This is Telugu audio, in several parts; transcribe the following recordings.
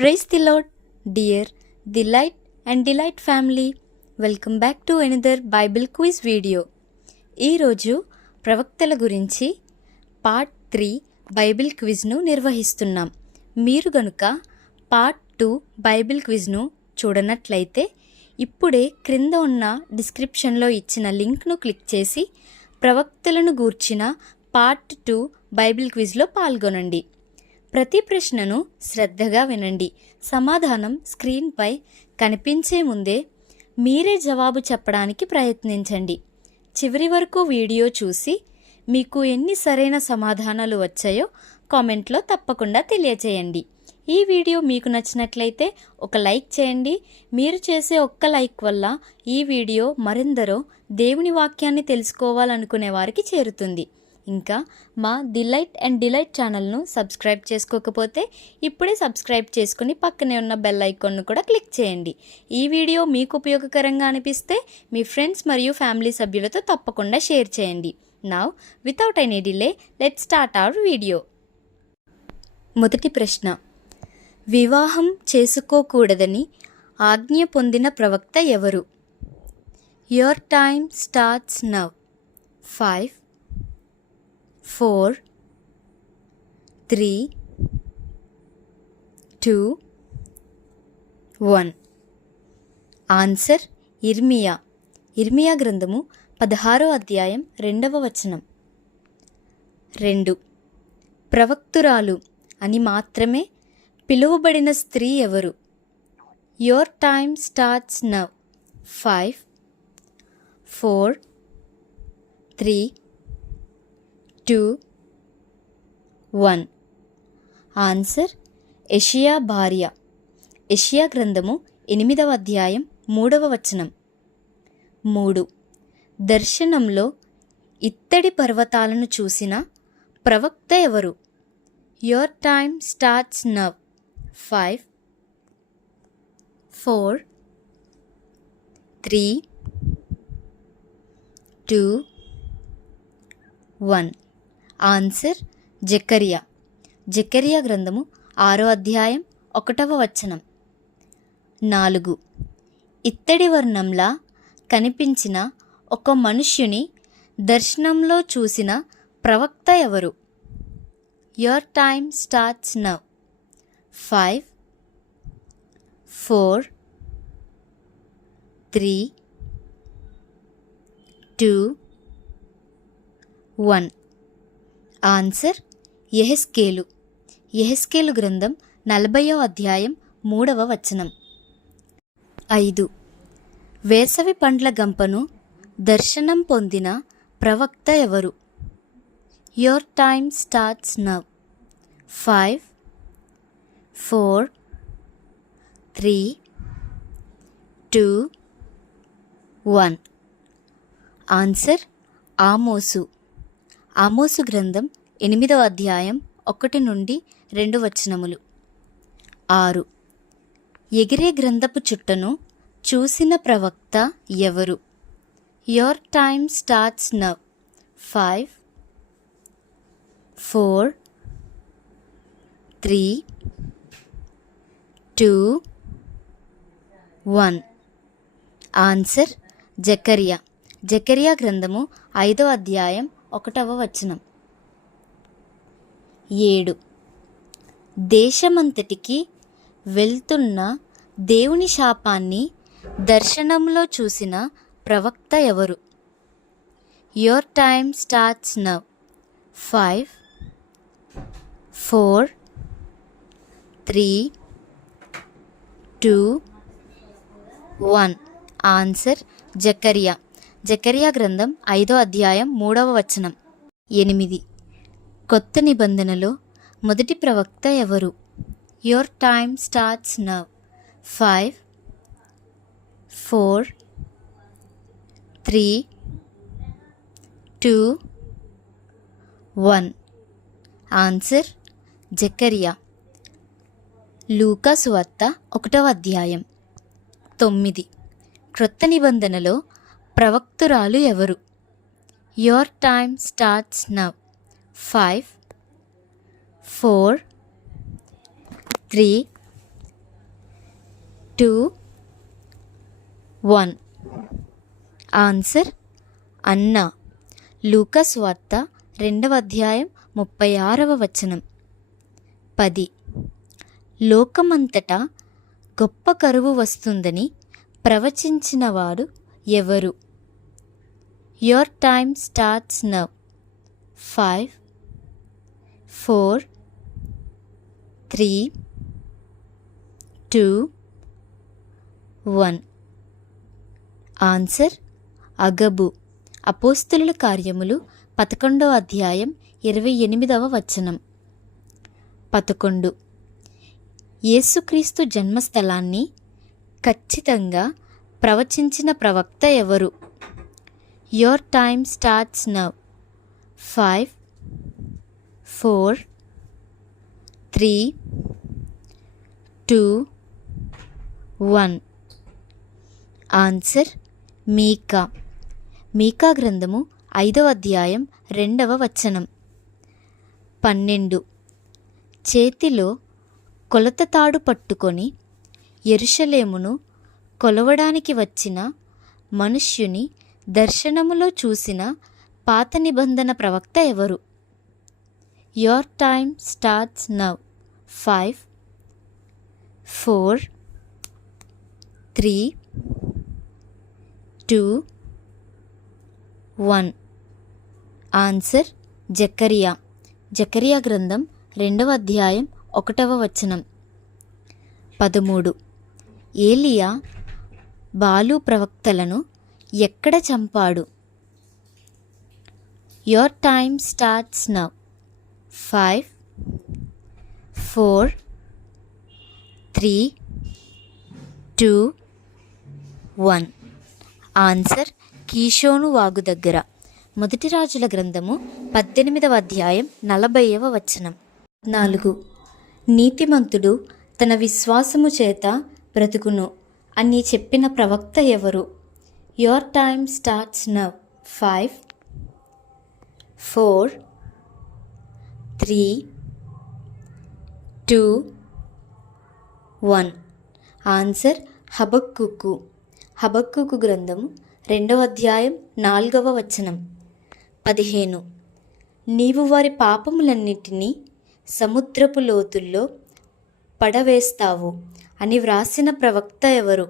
Praise the Lord, dear Delight and Delight family. Welcome back to another Bible quiz video. ఈరోజు ప్రవక్తల గురించి పార్ట్ 3 బైబిల్ క్విజ్ను నిర్వహిస్తున్నాం. మీరు గనుక పార్ట్ 2 బైబిల్ క్విజ్ను చూడనట్లయితే ఇప్పుడే క్రింద ఉన్న డిస్క్రిప్షన్లో ఇచ్చిన లింక్ను క్లిక్ చేసి ప్రవక్తలను గూర్చిన పార్ట్ 2 బైబిల్ క్విజ్లో పాల్గొనండి. ప్రతి ప్రశ్నను శ్రద్ధగా వినండి. సమాధానం స్క్రీన్పై కనిపించే ముందే మీరే జవాబు చెప్పడానికి ప్రయత్నించండి. చివరి వరకు వీడియో చూసి మీకు ఎన్ని సరైన సమాధానాలు వచ్చాయో కామెంట్లో తప్పకుండా తెలియచేయండి. ఈ వీడియో మీకు నచ్చినట్లయితే ఒక లైక్ చేయండి. మీరు చేసే ఒక్క లైక్ వల్ల ఈ వీడియో మరెందరో దేవుని వాక్యాన్ని తెలుసుకోవాలనుకునే వారికి చేరుతుంది. ఇంకా మా డిలైట్ అండ్ డిలైట్ ఛానల్ను సబ్స్క్రైబ్ చేసుకోకపోతే ఇప్పుడే సబ్స్క్రైబ్ చేసుకుని పక్కనే ఉన్న బెల్ ఐకాన్ను కూడా క్లిక్ చేయండి. ఈ వీడియో మీకు ఉపయోగకరంగా అనిపిస్తే మీ ఫ్రెండ్స్ మరియు ఫ్యామిలీ సభ్యులతో తప్పకుండా షేర్ చేయండి. Now without any delay let's start our video. మొదటి ప్రశ్న, వివాహం చేసుకోకూడదని ఆజ్ఞ పొందిన ప్రవక్త ఎవరు? Your time starts now. 5 4 3 2 1. Answer ఇర్మియా. ఇర్మియా గ్రంథము 16వ అధ్యాయం 2వ వచనం. 2. ప్రవక్తురాలు అని మాత్రమే పిలువబడిన స్త్రీ ఎవరు? Your time starts now. 5 4 3 2 1. Answer యెషయా భార్య. యెషయా గ్రంథము 8వ అధ్యాయం 3వ వచనం. 3. దర్శనంలో ఇత్తడి పర్వతాలను చూసిన ప్రవక్త ఎవరు? Your time starts now. 5 4 3 2 1. Answer Zechariah. Zechariah గ్రంథము 6వ అధ్యాయం 1వ వచనం. 4. ఇత్తడి వర్ణంలా కనిపించిన ఒక మనుష్యుని దర్శనంలో చూసిన ప్రవక్త ఎవరు? Your time starts now. 5 4 3 2 1. Answer యెహెజ్కేలు. యెహెజ్కేలు గ్రంథం 40వ అధ్యాయం 3వ వచనం. 5. వేసవి పండ్ల గంపను దర్శనం పొందిన ప్రవక్త ఎవరు? Your time starts now. 5 4 3 2 1. Answer ఆమోసు. ఆమోసు గ్రంథం 8వ అధ్యాయం 1 నుండి 2 వచనములు. 6. ఎగిరే గ్రంథపు చుట్టను చూసిన ప్రవక్త ఎవరు? Your time starts now. 5 4 3 2 1. Answer Zechariah. Zechariah గ్రంథము 5వ అధ్యాయం 1వ వచనం. 7. దేశమంతటికి వెళ్తున్న దేవుని శాపాన్ని దర్శనంలో చూసిన ప్రవక్త ఎవరు? Your time starts now. 5 4 3 2 1. Answer Zechariah. Zechariah గ్రంథం 5వ అధ్యాయం 3వ వచనం. 8. కొత్త నిబంధనలో మొదటి ప్రవక్త ఎవరు? Your time starts now. 5 4 3 2 1. Answer జకరియా. లూకా సువార్త 1వ అధ్యాయం. 9. క్రొత్త నిబంధనలో ప్రవక్తురాలు ఎవరు? Your time starts now. 5 4 3 2, 1. Answer అన్న. లూకా సువార్త 2వ అధ్యాయం 36వ వచనం. 10. లోకమంతటా గొప్ప కరువు వస్తుందని ప్రవచించినవాడు ఎవరు? Your time starts now. 5, 4, 3, 2, 1. Answer అగబు. అపోస్తలుల కార్యములు 11వ అధ్యాయం 28వ వచనం. 11. యేసుక్రీస్తు జన్మస్థలాన్ని ఖచ్చితంగా ప్రవచించిన ప్రవక్త ఎవరు? Your time starts now. 5, 4, 3, 2, 1. Answer మీకా. మీకా గ్రంథము 5వ అధ్యాయం 2వ వచనం. 12. చేతిలో కొలత తాడు పట్టుకొని యెరూషలేమును కొలవడానికి వచ్చిన మనుష్యుని దర్శనములో చూసిన పాత నిబంధన ప్రవక్త ఎవరు? Your time starts now. 5, 4, 3, 2, 1. Answer Zechariah. Zechariah గ్రంథం 2వ అధ్యాయం 1వ వచనం. 13. ఏలియా బాలు ప్రవక్తలను ఎక్కడ చంపాడు? Your time starts now. 5, 4, 3, 2, 1. Answer కీషోను వాగు దగ్గర. మొదటి రాజుల గ్రంథము 18వ అధ్యాయం 40వ వచనం. 4. నీతిమంతుడు తన విశ్వాసము చేత బ్రతుకును అని చెప్పిన ప్రవక్త ఎవరు? Your time starts now. 5, 4, 3, 2, 1. Answer హబక్కూకు. హబక్కూకు గ్రంథము 2వ అధ్యాయం 4వ వచనం. 15. నీవు వారి పాపములన్నిటినీ సముద్రపు లోతుల్లో పడవేస్తావు అని వ్రాసిన ప్రవక్త ఎవరు?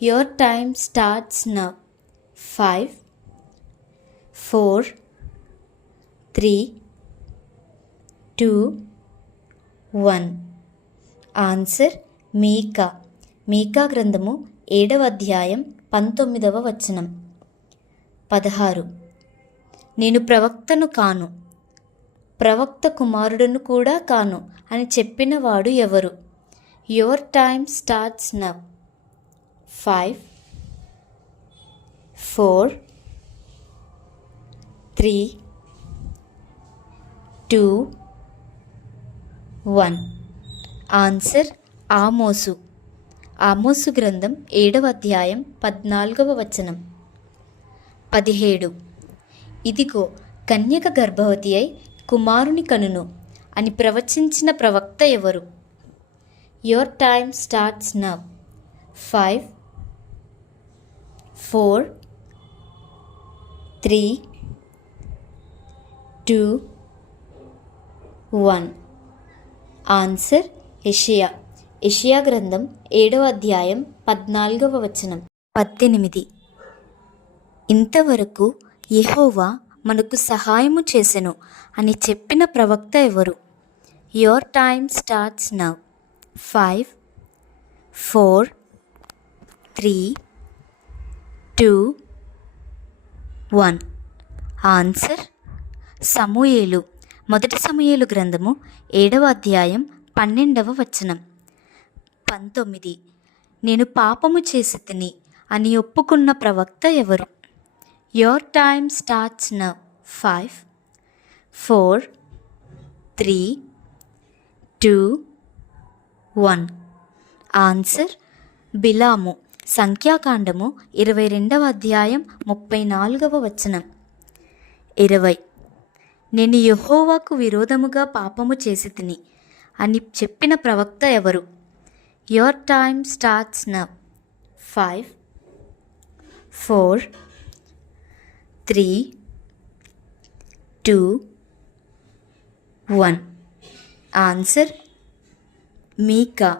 Your time starts now. 5, 4, 3, 2, 1. Answer మీకా. మీకా గ్రంథము 7వ అధ్యాయం 19వ వచనం. 16. నేను ప్రవక్తను కాను, ప్రవక్త కుమారుడును కూడా కాను అని చెప్పినవాడు ఎవరు? Your time starts now. 5, 4, 3, 2, 1. Answer ఆమోసు. ఆమోసు గ్రంథం 7వ అధ్యాయం 14వ వచనం. 17. ఇదిగో కన్యక గర్భవతి అయి కుమారుని కనును అని ప్రవచించిన ప్రవక్త ఎవరు? Your time starts now. 5, 4, 3, 2, 1. Answer యెషయా. యెషయా గ్రంథం 7వ అధ్యాయం 14వ వచనం. 18. ఇంతవరకు యెహోవా మనకు సహాయము చేసెను అని చెప్పిన ప్రవక్త ఎవరు? Your time starts now. 5, 4, 3, 2, 1. Answer సమూయేలు. మొదటి సమూయేలు గ్రంథము 7వ అధ్యాయం 12వ వచనం. 19. నేను పాపము చేసి తిని అని ఒప్పుకున్న ప్రవక్త ఎవరు? Your time starts now. 5, 4, 3, 2, 1. Answer బిలాము. సంఖ్యాకాండము 22వ అధ్యాయం 34వ వచనం. 20. నేను యెహోవాకు విరోధముగా పాపము చేసి తిని అని చెప్పిన ప్రవక్త ఎవరు? Your time starts now. 5, 4, 3, 2, 1. Answer మీకా.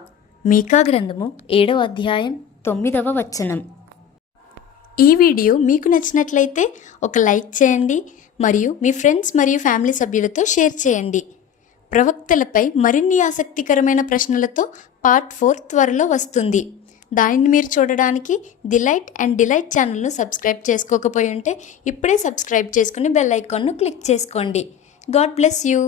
మీకా గ్రంథము 7వ అధ్యాయం 9వ వచనం. ఈ వీడియో మీకు నచ్చినట్లయితే ఒక లైక్ చేయండి మరియు మీ ఫ్రెండ్స్ మరియు ఫ్యామిలీ సభ్యులతో షేర్ చేయండి. ప్రవక్తలపై మరిన్ని ఆసక్తికరమైన ప్రశ్నలతో పార్ట్ 4 త్వరలో వస్తుంది. దానిని మీరు చూడడానికి డిలైట్ అండ్ డిలైట్ ఛానల్ను సబ్స్క్రైబ్ చేసుకోకపోయి ఉంటే ఇప్పుడే సబ్స్క్రైబ్ చేసుకుని బెల్ ఐకాన్ను క్లిక్ చేసుకోండి. God bless you.